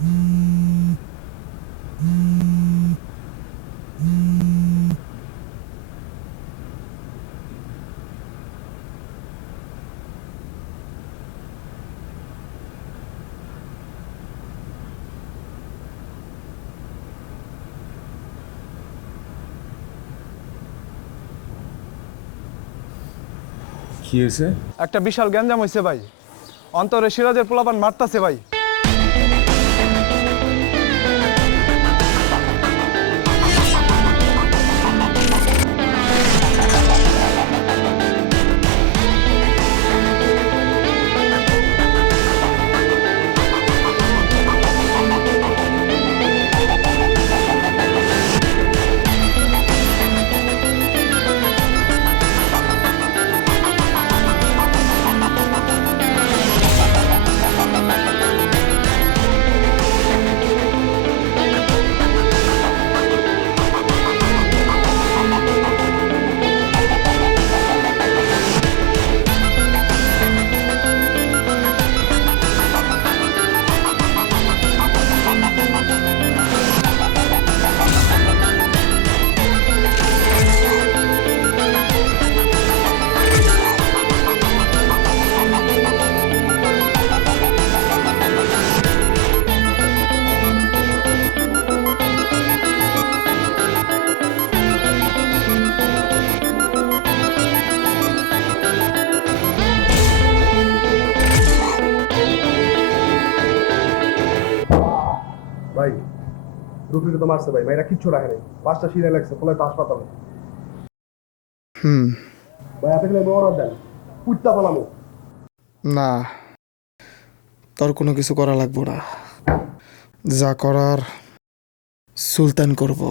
কি হয়েছে? একটা বিশাল গ্যাঞ্জাম হয়েছে ভাই, অন্তরে সিরাজের পোলাপান মারতাছে ভাই। ভাই রুটিটা তো মারছে ভাই, ভাইরা কিচ্ছু রাখে নাই, 5টা সিরিয়াল লাগছে, ফলে তো হাসপাতালে। ভাই আপনি অর্ডার দেন, পুত্তা পালামো না, তোর কোনো কিছু করা লাগবো না, যা করার সুলতান করব।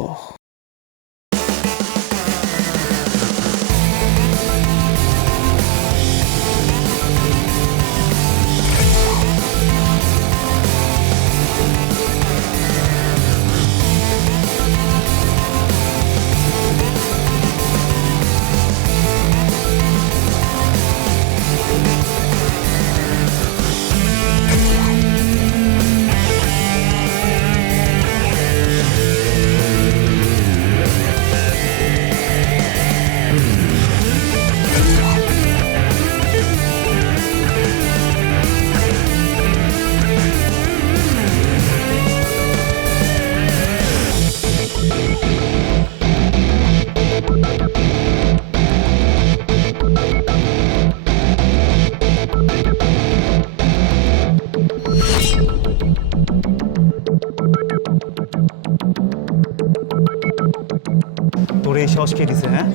তোর এই সাহস কে দিছে? হ্যাঁ,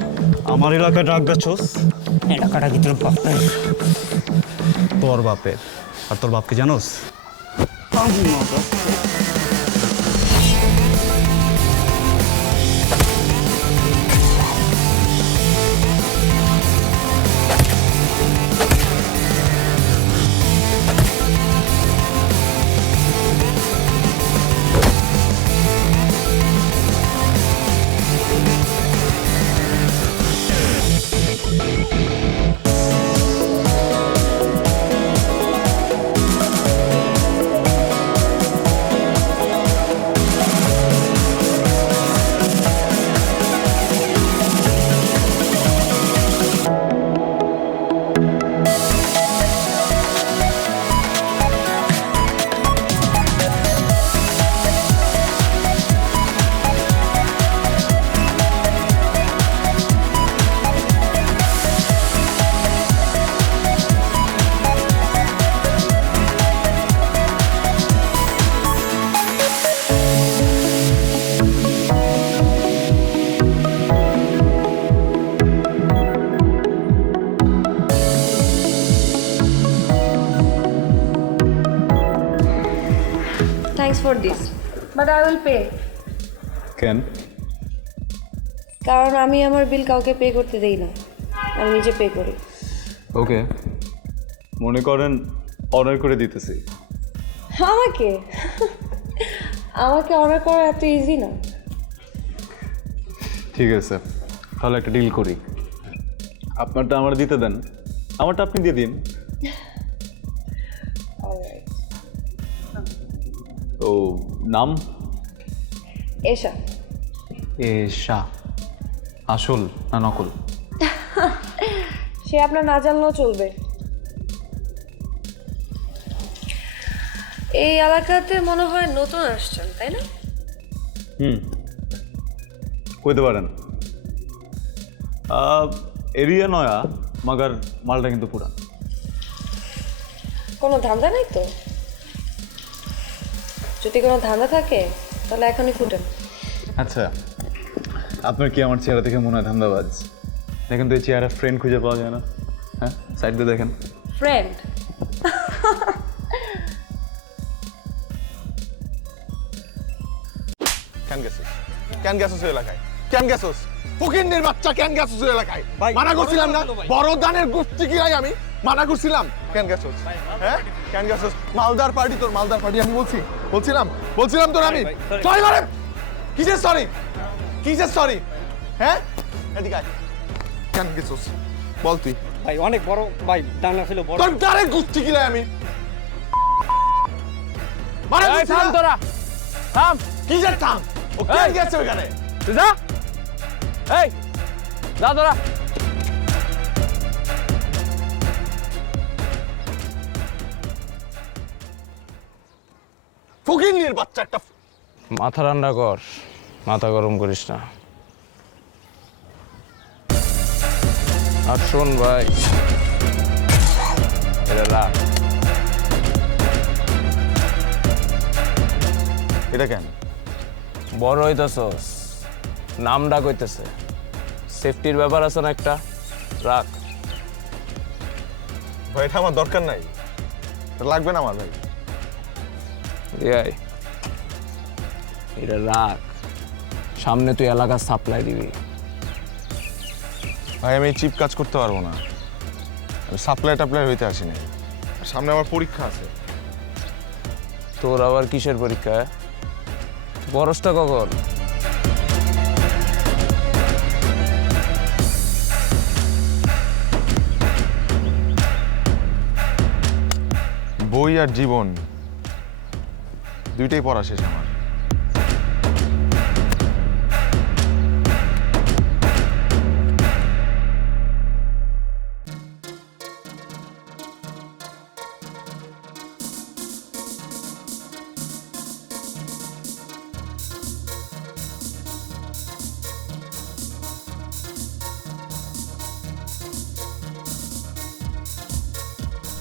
আমার এলাকায় ডাক বেছোস? এলাকাটা কি তোর বাপের? তোর বাপের। আর তোর বাপকে জানোস? Thanks for this, but I will pay. কেন? কারণ আমি আমার বিল কাউকে পে করতে দেই না, আমি নিজে পে করি। ওকে, মনে করেন অর্ডার করে দিতেছি। আমাকে আমাকে অর্ডার করা এত ইজি না। ঠিক আছে, তাহলে একটা ডিল করি। আপনারটা আমার দিতে দেন, আমারটা আপনি দিয়ে দিন। তো নাম? এশা। এশা। আসল না নকল? সে আপনার না জানলেও চলবে। এই এলাকাতে মনে হয় নতুন আসছেন, তাই না? কইতে পারেন। এরিয়া নয়া, মাগার মালটা কিন্তু পুরান। কোনো ধান্দা নেই তো? যদি কোনো ধান্দা থাকে তাহলে এখনই ফুটেন। আচ্ছা, আপনার কি আমার চেহারা দেখে মনে হয় ধান্দাবাজ? দেখেন তো এই চেহারা ফ্রেন্ড খুঁজে পাওয়া যায় না। হ্যাঁ, সাইড দিয়ে দেখেন। ফ্রেন্ড? কেন গেছিস? কেন গেছিস ওই এলাকায়? কেন গেছিস? ফকিন্নির বাচ্চা কেন গেছিস ওই এলাকায়? মানা করছিলাম না? বড় দানের গোষ্ঠী কি আমি মানা করছিলাম? কেন গেছিস? হ্যাঁ, কেন গেছিস? মালদার পার্টি, তোর মালদার পার্টি আমি বলছিলাম তোর আমি সরি মানে কিসের সরি? কিসের সরি? হ্যাঁ, এদিকে আয়। কেন গেছিস বল তুই? ভাই অনেক বড় ভাই, ডানা ছিল বড়। তোর দানের গোষ্ঠী কি আমি মানা এই থাম তোরা, থাম। কিসের থাম? ও কেন গেছে ওখানে? তুই যা, এই যা তোরা। ফকিন্নির বাচ্চা একটা। মাথা ঠান্ডা কর, মাথা গরম করিস না। আর শোন ভাই, এটা রাখ। এটা কেন? বড় হইতেছস, নামটা কইতেছে, সেফটির ব্যাপার আছে না একটা, রাখ। ভাই এটা আমার দরকার নাই, এটা লাগবে না আমার ভাই। এই এটা রাখ, সামনে তুই এলাকার সাপ্লাই দিবি। ভাই আমি চিপ কাজ করতে পারবো না, আমি সাপ্লাই টাপ্লাই হইতে আসি নাই, সামনে আমার পরীক্ষা আছে। তোর আবার কিসের পরীক্ষা? বরসটা কখন? বই আর জীবন দুইটাই পড়া শেষ আমার।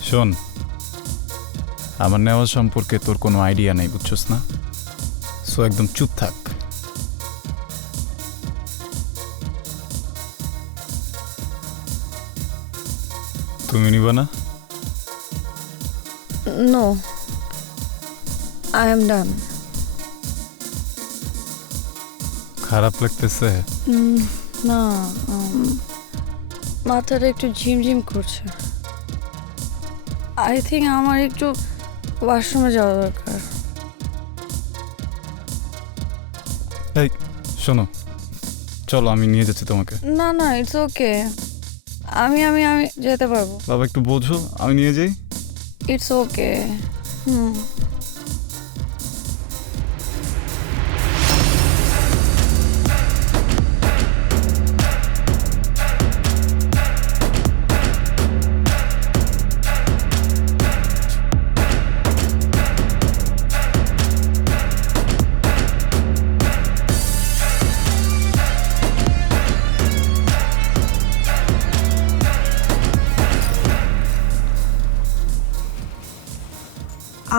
শোন, আমার নেওয়া সম্পর্কে তোর কোনো আইডিয়া নেই, বুঝছস না? সো একদম চুপ থাক। তুমি নিবা না? No, I am done. খারাপ লাগতেছে? না, মাথাটা একটু ঝিমঝিম করছে। আই থিঙ্ক আমার একটু ওয়াশরুমে যাওয়া দরকার। এই শোনো, চলো আমি নিয়ে যাচ্ছি তোমাকে। না না, ইটস ওকে, আমি আমি আমি যেতে পারবো। বাবা একটু বোঝো, আমি নিয়ে যাই। It's okay.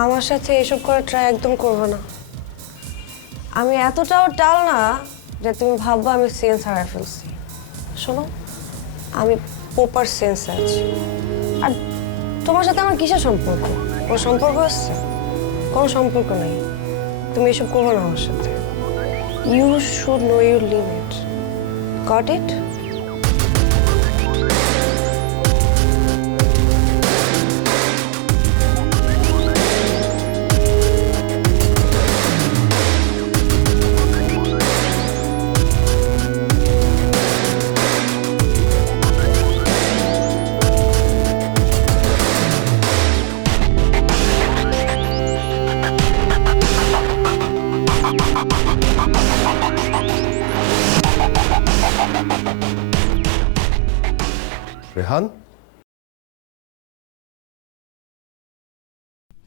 আমার সাথে এসব করার ট্রাই একদম করবো না। আমি এতটাও টাল না যে তুমি ভাববো আমি সেন্স হারাই ফেলছি। শোনো, আমি প্রপার সেন্স আছি। আর তোমার সাথে আমার কিসের সম্পর্ক? কোনো সম্পর্ক আছে? কোনো সম্পর্ক নেই। তুমি এসব করবো না আমার সাথে। You should know your limit. Got it? Rehan,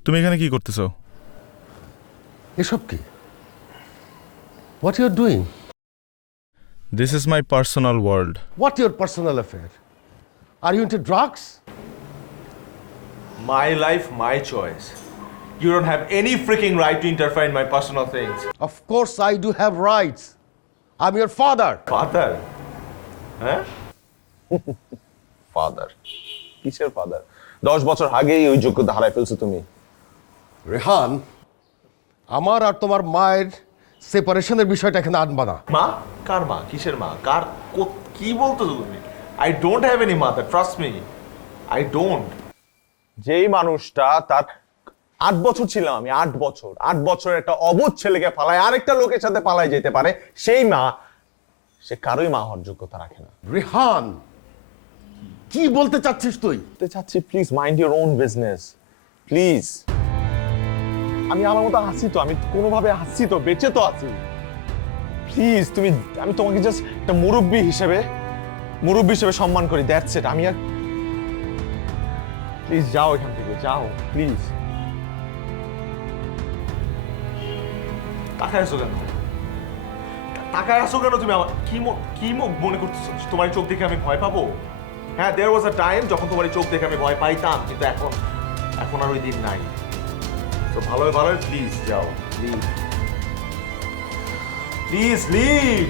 তুমি এখানে কি করতেছো? এসব কি? What you are doing? This is my personal world. What your personal affair? Are you into drugs? My life, my choice. You don't have any freaking right to interfere in my personal things. Of course I do have rights. I'm your father. Father? হ্যাঁ? Father? কিসের father? 10 বছর আগেই ওই যোগ্যতা হারাই ফেলছো তুমি। রেহান, আমার আর তোমার মায়ের সেপারেশনের বিষয়টা এখানে আনবা না। মা? কার মা? কিসের মা? কার কি বলতেছো তুমি? I don't have any mother, trust me. I don't. যেই মানুষটা তার 8 বছর ছিলাম আমি, 8 বছর। 8 বছরের একটা অবুঝ ছেলেকে পালায় আরেকটা লোকের সাথে পালায় যেতে পারে, সেই মা, সে কারোই মা হওয়ার যোগ্যতা রাখে না। রেহান, কি বলতে চাচ্ছিস তুই? বলতে চাচ্ছি, please mind your own business, please. আমি আমার মতো হাসি তো, আমি কোনোভাবে হাসি তো, বেঁচে তো আছি। প্লিজ তুমি, আমি তোমাকে জাস্ট একটা মুরব্বী হিসেবে সম্মান করি, দ্যাটস ইট। আমি আর, প্লিজ যাও এখান থেকে, যাও প্লিজ। তাকায় আসো কেন? তাকায় আসো কেন তুমি? আমার কি মুখ মনে করতেছো? তোমার চোখ দেখে আমি ভয় পাবো? হ্যাঁ, দেয়ার ওয়াজ আ টাইম যখন তোমার চোখ দেখে আমি ভয় পাইতাম, কিন্তু এখন আর ওই দিন নাই। তো ভালো প্লিজ যাও, প্লিজ প্লিজ লিভ।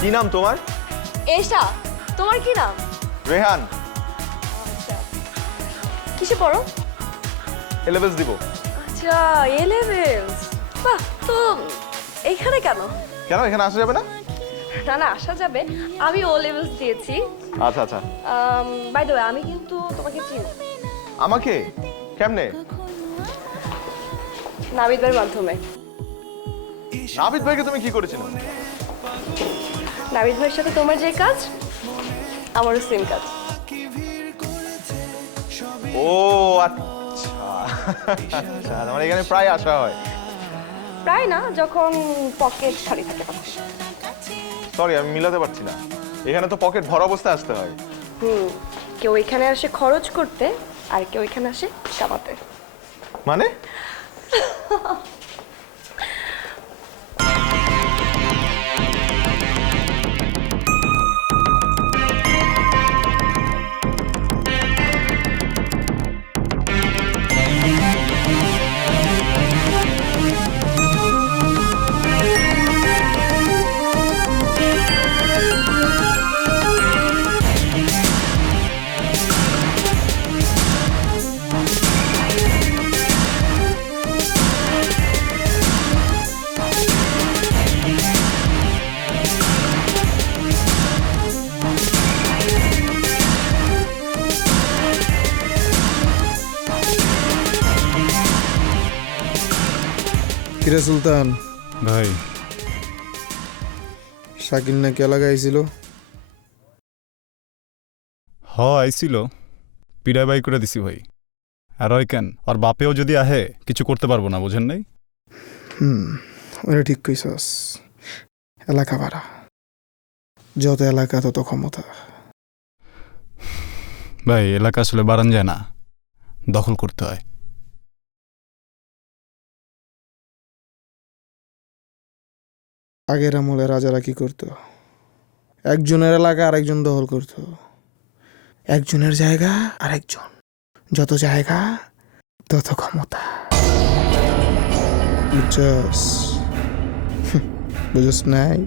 কি নাম তোমার? এশা। তোমার কি নাম? রেহান। কিসে পড়ো? এলেভেলস দিব। আচ্ছা, এলেভেলস। বাহ, তো এইখানে কেন? কেন এখানে আসা যাবে না? না আসা যাবে, আমি ও লেভেলস দিয়েছি। আচ্ছা আচ্ছা। বাই দ্য ওয়ে, আমি কিন্তু তোমাকে চিনি। আমাকে? কেমনে? নাবিদ ভাইয়ের মাধ্যমে। নাবিদ ভাইকে তুমি কি করেছিলে? নাবিদ ভাইয়ের সাথে তোমার যে কাজ, আমারও সেম কাজ। ও আচ্ছা আচ্ছা, আমার এখানে প্রায় আসা হয়। প্রায় না, যখন পকেট খালি থাকে তখন। সরি, আমি মিলাতে পারছি না। এখানে তো পকেট ভরা অবস্থায় আসতে হয়। কেউ এখানে আসে খরচ করতে, আর কেউ এখানে আসে কামাতে। মানে? কিরে সুলতান, ভাই শাকিল নাকি এলাকায় আইছিল? আইছিল, পিড়ায় বাই করে দিছি ভাই। আর ওই কেন, আর বাপেও যদি আহে কিছু করতে পারবো না, বোঝেন নাই? ওরা ঠিক কইছস। এলাকা ভাড়া, যত এলাকা তত ক্ষমতা। ভাই এলাকা আসলে বাড়ান যায় না, দখল করতে হয়। আগের আমলে রাজারা কি করতো? একজনের এলাকা আরেকজন দখল করতো, একজনের জায়গা আরেকজন, যত জায়গা তত ক্ষমতা। বুঝছস? বুঝছ নাই?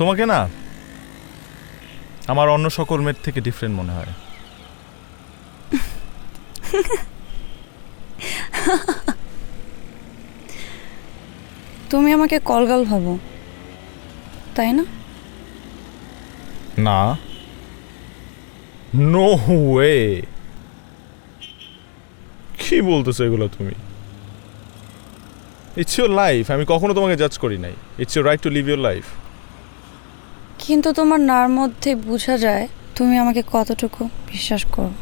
তোমাকে না আমার অন্য সকল মেয়ের থেকে ডিফারেন্ট মনে হয়। তুমি আমাকে কলগাল ভাবো, তাই না? না, নো ওয়ে। কি বলতেছো এগুলো তুমি? ইটস ইউর লাইফ, আমি কখনো তোমাকে জাজ করি নাই। It's your right to live your life. কিন্তু তোমার নার মধ্যে বোঝা যায় তুমি আমাকে কতটুকু বিশ্বাস করো।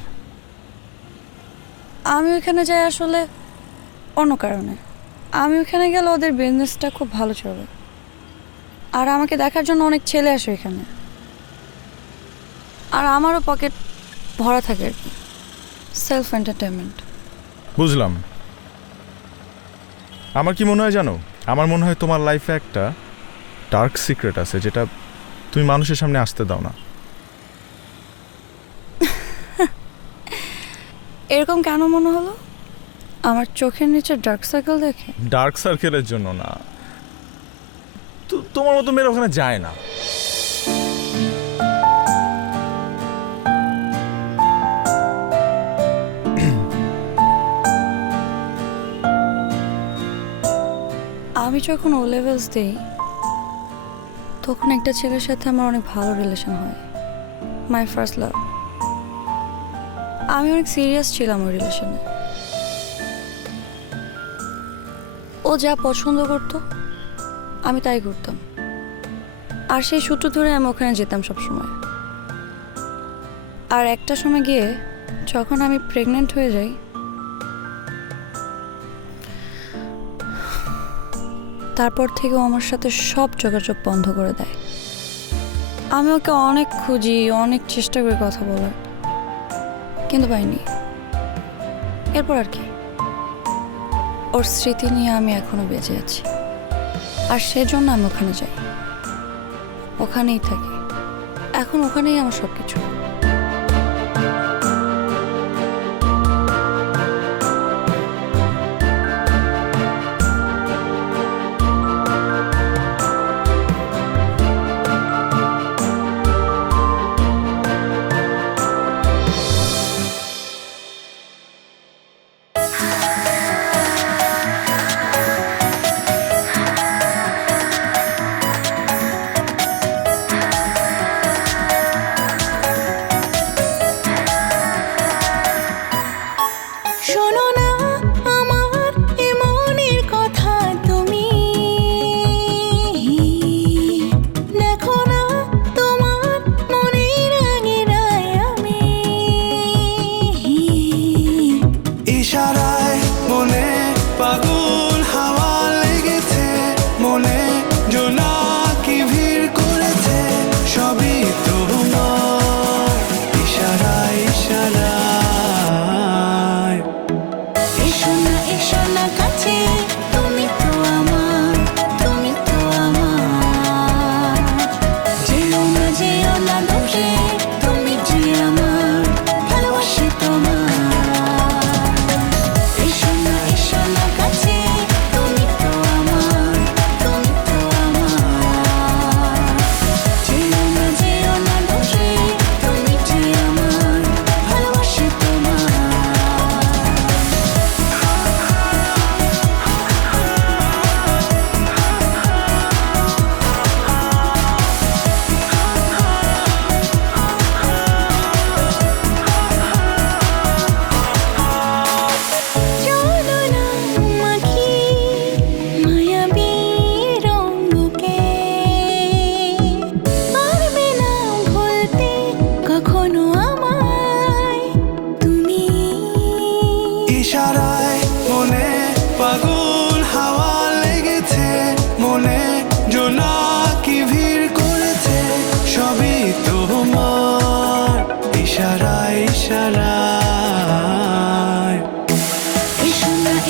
আমি ওইখানে যাই আসলে অন্য কারণে। আমি ওইখানে গেলে ওদের বিজনেসটা খুব ভালো চলে, আর আমাকে দেখার জন্য অনেক ছেলে আসে ওইখানে, আর আমারও পকেট ভরা থাকে আর কি, সেলফ এন্টারটেনমেন্ট। বুঝলাম। আমার কি মনে হয় জানো? আমার মনে হয় তোমার লাইফে একটা ডার্ক সিক্রেট আছে যেটা তুমি মানুষের সামনে আসতে দাও না। এরকম কেন মনে হলো? আমার চোখের নিচে ডার্ক সার্কেল দেখে? ডার্ক সার্কেলের জন্য না, তোমার মতো মেয়েরা ওখানে যায় না। আমি যখন ও লেভেলস দিই তখন একটা ছেলের সাথে আমার অনেক ভালো রিলেশন হয়, মাই ফার্স্ট লাভ। আমি অনেক সিরিয়াস ছিলাম ওই রিলেশনে। ও যা পছন্দ করতো আমি তাই করতাম, আর সেই সূত্র ধরে আমি ওখানে যেতাম সবসময়। আর একটা সময় গিয়ে যখন আমি প্রেগনেন্ট হয়ে যাই, তারপর থেকে ও আমার সাথে সব যোগাযোগ বন্ধ করে দেয়। আমি ওকে অনেক খুঁজি, অনেক চেষ্টা করি কথা বলার, কিন্তু পাইনি। এরপর আর কি, ওর স্মৃতি নিয়ে আমি এখনো বেঁচে আছি, আর সেজন্য আমি ওখানে যাই, ওখানেই থাকি। এখন ওখানেই আমার সব কিছু।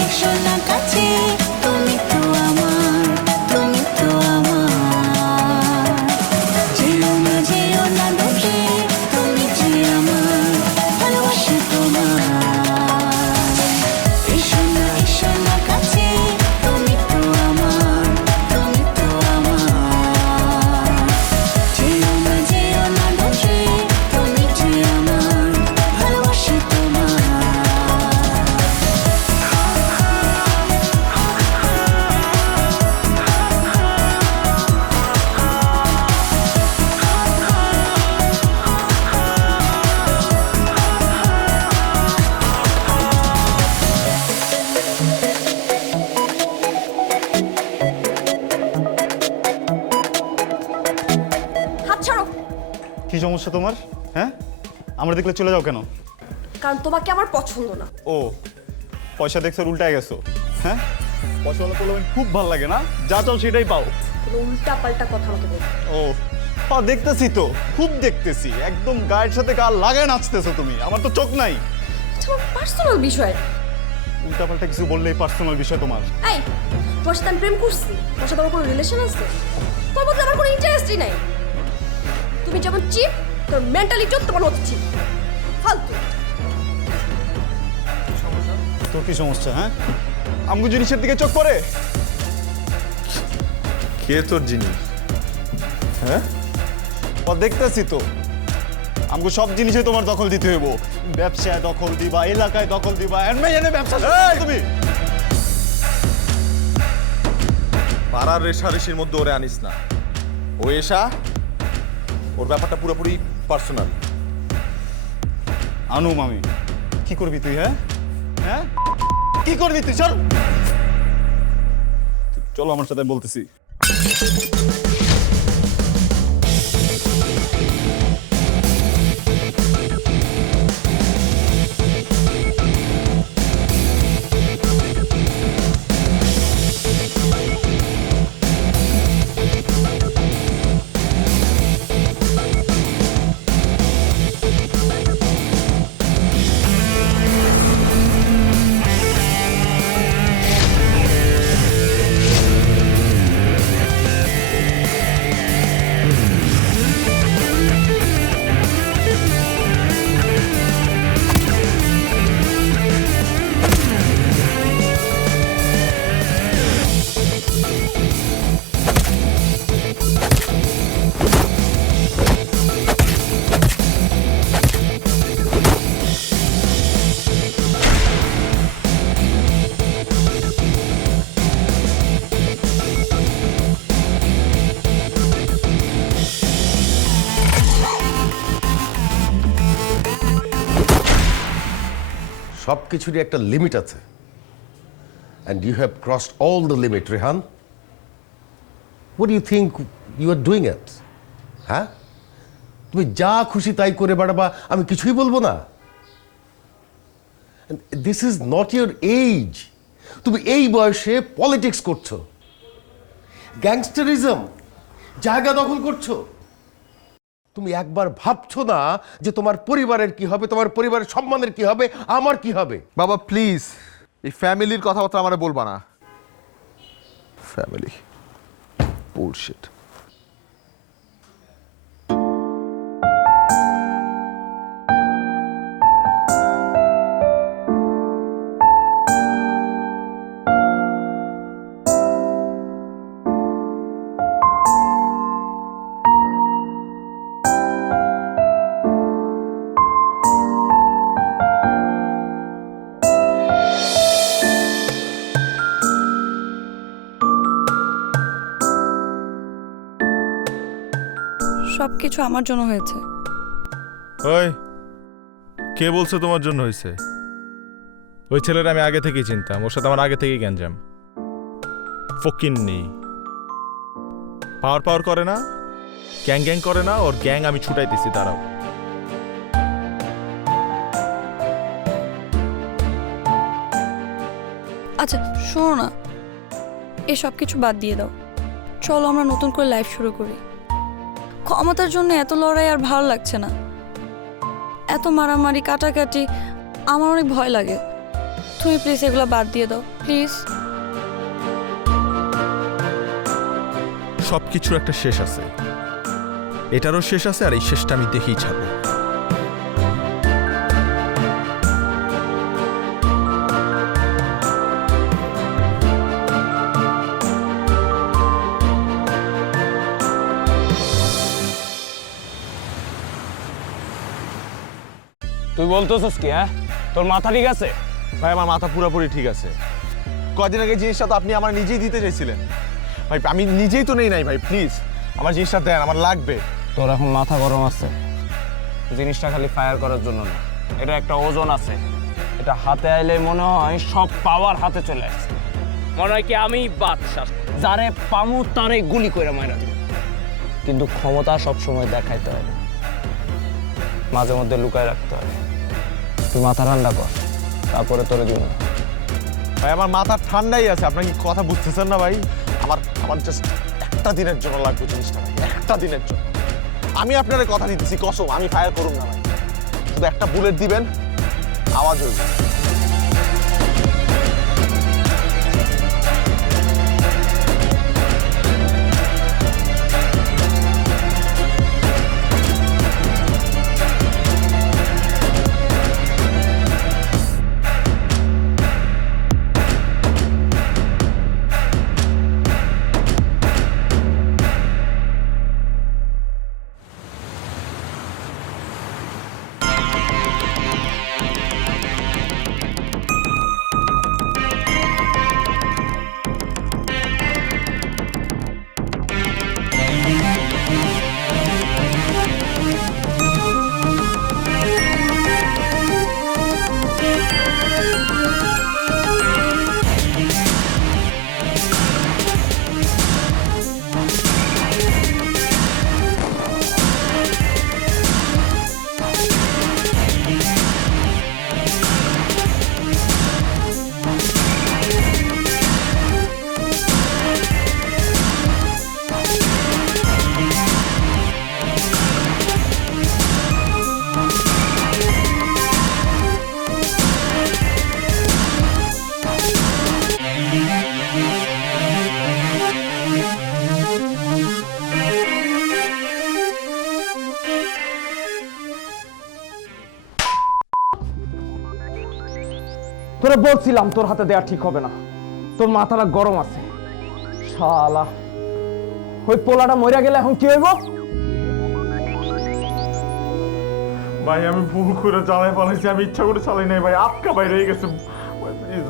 এসো না কাছে তুমি তো আমার তুমি তো আমার যেও না দূরে তুমি যে আমার ভালোবাসি তোমার এসো না কাছে তুমি তো আমার তুমি তো আমার যেও না দূরে তুমি যে আমার ভালোবাসি তোমার হাত ছাড়ো। কি সমস্যা তোমার? হ্যাঁ, আমরা দেখলে চলে যাও কেন? কারণ তোমাকে আমার পছন্দ না। ও, পয়সা দেখছো উল্টায় গেছো? হ্যাঁ, পয়সাওয়ালা পোলাপান খুব ভালো লাগে না? যা চাও সেটাই পাও। কোনো উল্টা পাল্টা কথা আমাকে বলবে। ও, হ্যাঁ দেখতেছি তো, খুব দেখতেছি। একদম গায়ের সাথে গা লাগায় নাচতেছো তুমি। আমার তো চোখ নাই। এটা আমার পার্সোনাল বিষয়। উল্টা পাল্টা কিছু বললেই পার্সোনাল বিষয় তোমার। এই, তোমার সাথে আমি প্রেম করছি? তোমার সাথে আমার কোনো রিলেশন আছে? তোর মধ্যে আমার কোনো ইন্টারেস্টই নাই। তুমি যেমন চিপ, তোর মেন্টালিটিও তোমার মতো চিপ। ফালতু। তোর কি সমস্যা? হ্যাঁ, আমগো জিনিসের দিকে চোখ পড়ে? কে তোর জিনিস? হ্যাঁ, ও দেখতেছি তো। আমগো সব জিনিসে তোমার দখল দিতে হইব। ব্যবসায় দখল দিবা, এলাকায় দখল দিবা, এনে ব্যবসা তুমি। পাড়ার রেশারেশির মধ্যে ওরে আনিস না। ও এসা, ওর ব্যাপারটা পুরোপুরি পার্সোনাল। আনুম আমি। কি করবি তুই? হ্যাঁ হ্যাঁ, কি করবি তুই? চল চলো আমার সাথে, বলতেছি। সব কিছুরই একটা লিমিট আছে, and you have crossed all the limit, Rehan. What do you think you are doing it? হ্যাঁ, তুমি যা খুশি তাই করে বেড়াবা, আমি কিছুই বলবো না। This is not your age. তুমি এই বয়সে পলিটিক্স করছো, গ্যাংস্টারিজম, জায়গা দখল করছো। তুমি একবার ভাবছো না যে তোমার পরিবারের কি হবে, তোমার পরিবারের সম্মানের কি হবে, আমার কি হবে? বাবা প্লিজ, এই ফ্যামিলির কথাবার্তা আমার বলবা না। Family bullshit. সব কিছু আমার জন্য হয়েছে। ওই কে বলছে তোমার জন্য হয়েছে? ওই ছেলেটা আমি আগে থেকেই চিনতাম, ওর সাথে আমার আগে থেকেই গ্যাঞ্জাম। ফকিন্নি পাওয়ার করে না, গ্যাং গ্যাং করে না, ওর গ্যাং আমি ছুটাইতেছি। দাঁড়াও, আচ্ছা শোনো না, এসব কিছু বাদ দিয়ে দাও। চলো আমরা নতুন করে লাইফ শুরু করি। ক্ষমতার জন্য এত লড়াই আর ভালো লাগছে না। এত মারামারি কাটাকাটি আমার অনেক ভয় লাগে। তুমি প্লিজ এগুলো বাদ দিয়ে দাও প্লিজ। সব কিছুর একটা শেষ আছে, এটারও শেষ আছে, আর এই শেষটা আমি দেখেই ছাড়বো। তুই বলতেছিস কি? হ্যাঁ, তোর মাথা ঠিক আছে? ভাই আমার মাথা পুরোপুরি ঠিক আছে। কদিন আগে জিনিসটা তো আপনি আমার নিজেই দিতে চাইছিলেন ভাই, আমি নিজেই তো নেই নাই ভাই, প্লিজ আমার জিনিসটা দেন, আমার লাগবে। তোর এখন মাথা গরম আছে, জিনিসটা খালি ফায়ার করার জন্য না, এটা একটা ওজন আছে। এটা হাতে আইলে মনে হয় সব পাওয়ার হাতে চলে আসছে, মনে হয় কি আমি বাদশা, যারে পামু তারে গুলি করে মারা দিই। কিন্তু ক্ষমতা সবসময় দেখাইতে হয়, মাঝে মধ্যে লুকায় রাখতে হয়। তুই মাথা ঠান্ডা কর, তারপরে তোরে দিব। ভাই আমার মাথা ঠান্ডাই আছে, আপনার কি কথা বুঝতেছেন না ভাই? আমার জাস্ট একটা দিনের জন্য লাগবে জিনিসটা ভাই, একটা দিনের জন্য। আমি আপনার কথা দিতেছি কসম, আমি ফায়ার করুন না ভাই, শুধু একটা বুলেট দিবেন, আওয়াজ হইবে। তোরে বলছিলাম তোর হাতে দেয়া ঠিক হবে না, তোর মাথাটা গরম আছে। শালা ওই পোলাটা মরে গেলে এখন কি হইব? ভাই আমি ভুল করে চালাই পালাইছি, আমি ইচ্ছা করে চালাই নাই ভাই, আপকা বাইরে হয়ে গেছে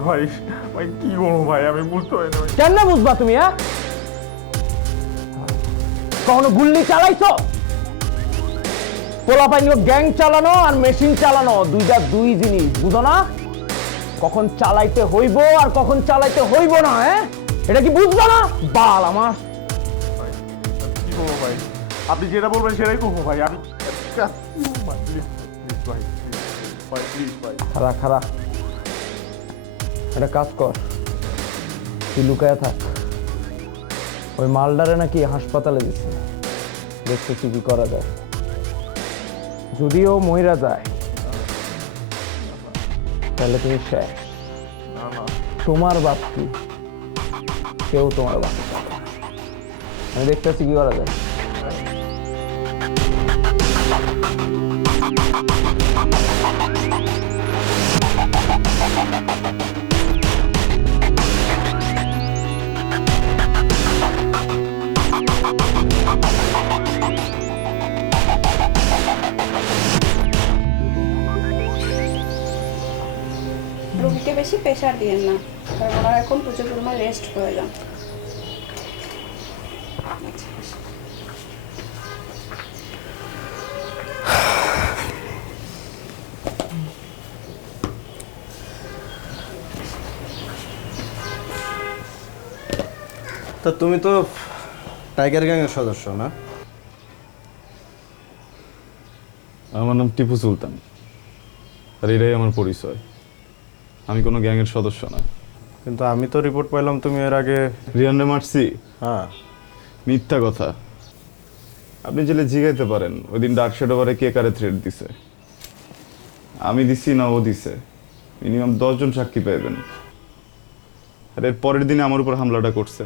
ভাই। ভাই কি করবো ভাই, আমি বুঝতে পারি না ভাই। কেমনে বুঝবা তুমি? হ্যাঁ, কখনো গুল্লি চালাইছো? পোলা পাইনি গ্যাং চালানো আর মেশিন চালানো দুইটা দুই জিনিস, বুঝো না? কখন চালাইতে হইব আর কখন চালাইতে হইব না, হ্যাঁ এটা কি বুঝবা না? বাল আমার কি করবো ভাই, আপনি যেটা বলবেন সেটাই করবো ভাই। আমি খারা খারা একটা কাজ কর, তুই লুকায়া থাক। ওই মালডারে নাকি হাসপাতালে দিচ্ছে, দেখতেছি কি করা যায়। যদিও মহিলা যায় তাহলে তুমি শেষ। তোমার বাপ কি, কেউ তোমার বাপ। আমি দেখতেছি কি করা যায়। রোগীকে বেশি প্রেশার দিয়েন না, কারণ ওনার এখন প্রচুর পরিমাণ রেস্ট প্রয়োজন। তা তুমি তো টাইগার গ্যাংয়ের সদস্য না? আমার নাম টিপু সুলতান, আর এটাই আমার পরিচয়। আমি কোনো গ্যাংয়ের সদস্য না। কিন্তু আমি তো রিপোর্ট পাইলাম তুমি এর আগে রিয়ান্ডে মারছি। হ্যাঁ, মিথ্যা কথা। আপনি জেলে জিগাইতে পারেন ওই দিন ডার্ক শেড ওভারে কে কারে থ্রেট দিছে। আমি দিছি না ও দিছে। মিনিমাম 10 জন সাক্ষী পাইবেন। আর এর পরের দিনে আমার উপর হামলাটা করছে,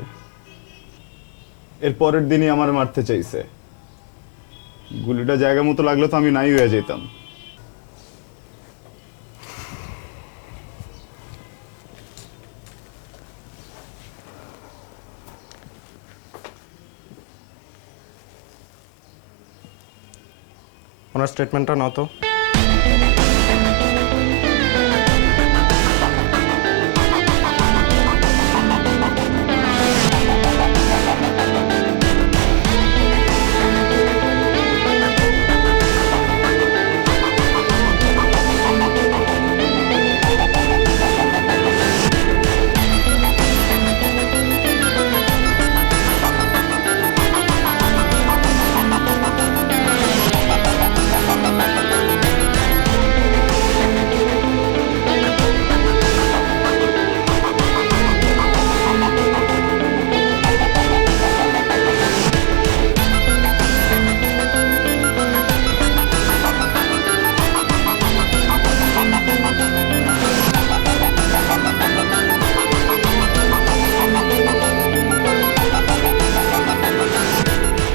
এর পরের দিনই আমার মারতে চাইছে। গুলিটা জায়গা মতো লাগলে তো আমি নাই হয়ে যেতাম। ওনার স্টেটমেন্টটা নাও তো।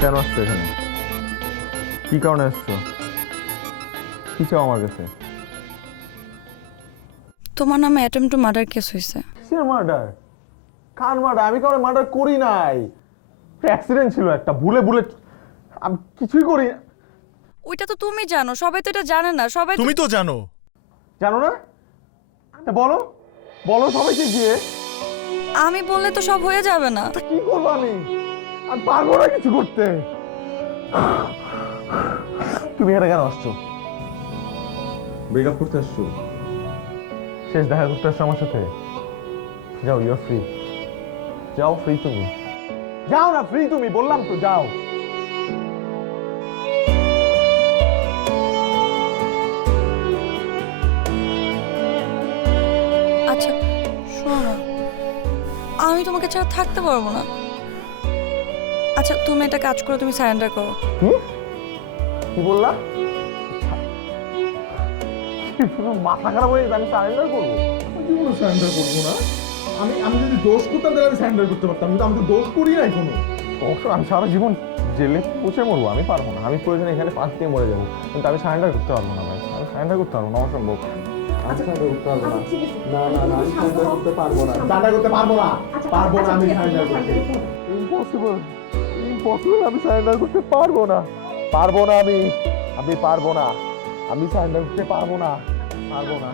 কেন আসছো এখানে? কি কারণে আসছো? কি চাও আমার কাছে? তোমার নামে অ্যাটেম্প টু মার্ডার কেস হয়েছে। কিসের মার্ডার? কার মার্ডার? আমি কারণে মার্ডার করি নাই। অ্যাক্সিডেন্ট ছিল একটা, ভুলে আমি কিছুই করি। ওইটা তো তুমি জানো, সবাই তো এটা জানে না। সবাই তুমি তো জানো। জানো না? বলো বলো সবাইকে গিয়ে। আমি বললে তো সব হয়ে যাবে না। কি করবো আমি? আমি পারবো না কিছু করতে। তুমি এখানে কেন আসছো? ব্রেকআপ করতে আসছো? শেষ দেখা করতে আসছো আমার সাথে? যাও, ইউর ফ্রি। যাও, ফ্রি তুমি। যাও না, ফ্রি তুমি, বললাম তো যাও। আচ্ছা শোনো না, আমি তোমাকে ছাড়া থাকতে পারবো না। আচ্ছা তুমি একটা কাজ করো, তুমি সারেন্ডার করো। কি বললা? মাথা খারাপ হয়ে আমি সারেন্ডার করবো? জীবনে সারেন্ডার করবো না। আমি যদি দোষ করতাম তাহলে আমি সারেন্ডার করতে পারতাম, কিন্তু আমি তো দোষ করি নাই কোনো। অবশ্যই আমি সারা জীবন জেলে পৌঁছে মরবো, আমি পারবো না। আমি প্রয়োজনে এখানে ফাঁস দিয়ে মরে যাবো, কিন্তু আমি সারেন্ডার করতে পারবো না ভাই। আমি সারেন্ডার করতে পারবো না, অসম্ভব। আমি সারেন্ডার করতে পারবো না। না না না, আমি সারেন্ডার করতে পারবো না। সারেন্ডার করতে পারবো না, পারবো না। আমি সারেন্ডার করতে ইম্পসিবল, ইম্পসিবল। আমি সারেন্ডার করতে পারবো না, পারবো না। আমি পারবো না। আমি সারেন্ডার করতে পারবো না, পারবো না।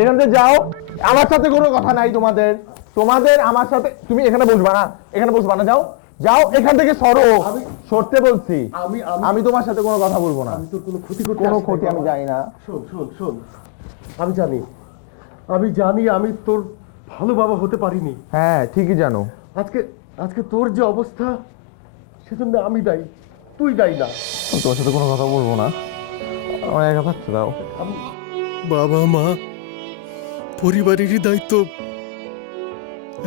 এখান থেকে যাও, আমার সাথে কোনো কথা নাই তোমাদের। আমার সাথে তুমি এখানে বসবা না, এখানে বসবা না। যাও যাও, এখান থেকে সরো, সরতে বলছি। আমি তোমার সাথে কোনো কথা বলবো না। কোনো ক্ষতি আমি জানি না। শোন, আমি জানি আমি তোর ভালো বাবা হতে পারিনি। হ্যাঁ ঠিকই জানো। আজকে তোর যে অবস্থা, সেজন্য আমি দায়ী, তুই দায়ী না। আমি তোমার সাথে কোনো কথা বলবো না, আমার একা থাকতে দাও। বাবা মা পরিবারেরই দায়িত্ব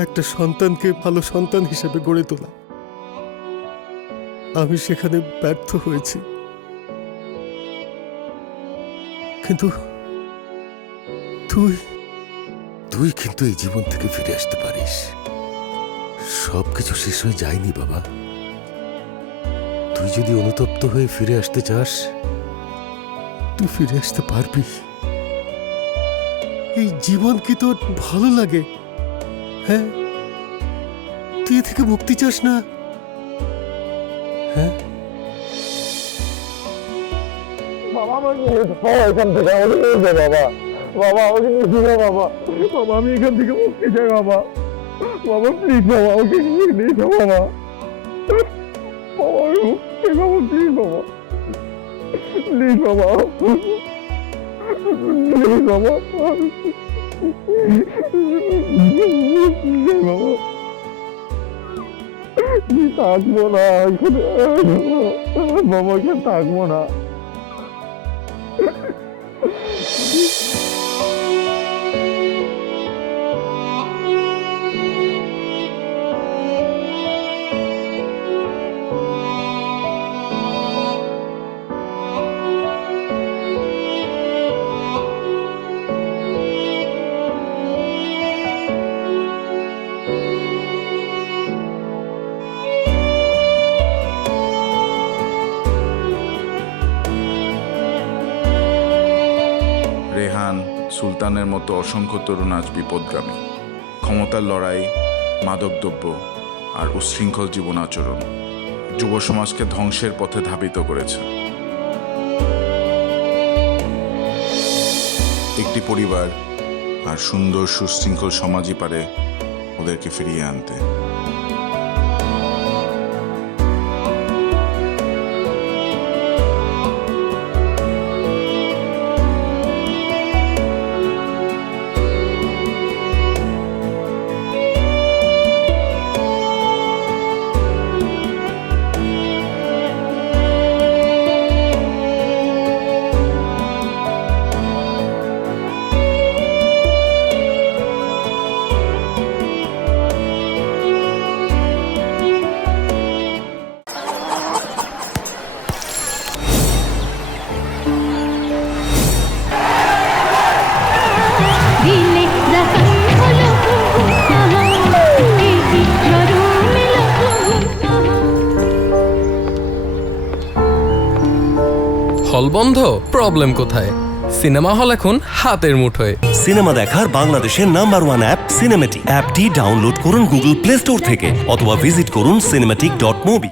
একটা সন্তানকে ভালো সন্তান হিসেবে গড়ে তোলা। আমি সেখানে ব্যর্থ হয়েছি। কিন্তু তুই তুই কিন্তু এই জীবন থেকে ফিরে আসতে পারিস। সবকিছু শেষ হয়ে যায়নি বাবা। তুই যদি অনুতপ্ত হয়ে ফিরে আসতে চাস, তুই ফিরে আসতে পারবি। এই জীবন কি তোর ভালো লাগে? হ্যাঁ, তুই এ থেকে মুক্তি চাস না? হ্যাঁ, বাবা আমাকে এখান থেকে আমাকে নিয়ে যা বাবা। বাবা আমাকে নিয়ে যা বাবা। বাবা আমি এখান থেকে মুক্তি চাই বাবা। বাবা প্লিজ বাবা আমাকে নিয়ে যা বাবা। বাবা আমি মুক্তি চাই বাবা, প্লিজ বাবা, প্লিজ বাবা, প্লিজ বাবা, বাবা থাকবো না এখানে, বাবা এখানে থাকবো না। রেহান, সুলতানের মতো অসংখ্য তরুণ আজ বিপদগামী। ক্ষমতার লড়াই, মাদকদ্রব্য আর উচ্ছৃঙ্খল জীবন আচরণ যুব সমাজকে ধ্বংসের পথে ধাবিত করেছে। একটি পরিবার আর সুন্দর সুশৃঙ্খল সমাজই পারে ওদেরকে ফিরিয়ে আনতে। হল বন্ধ, প্রবলেম কোথায়? সিনেমা হল এখন হাতের মুঠোয়। সিনেমা দেখার বাংলাদেশের নাম্বার 1 অ্যাপ সিনেমেটিক। অ্যাপটি ডাউনলোড করুন গুগল প্লে স্টোর থেকে অথবা ভিজিট করুন cinematic.mobi।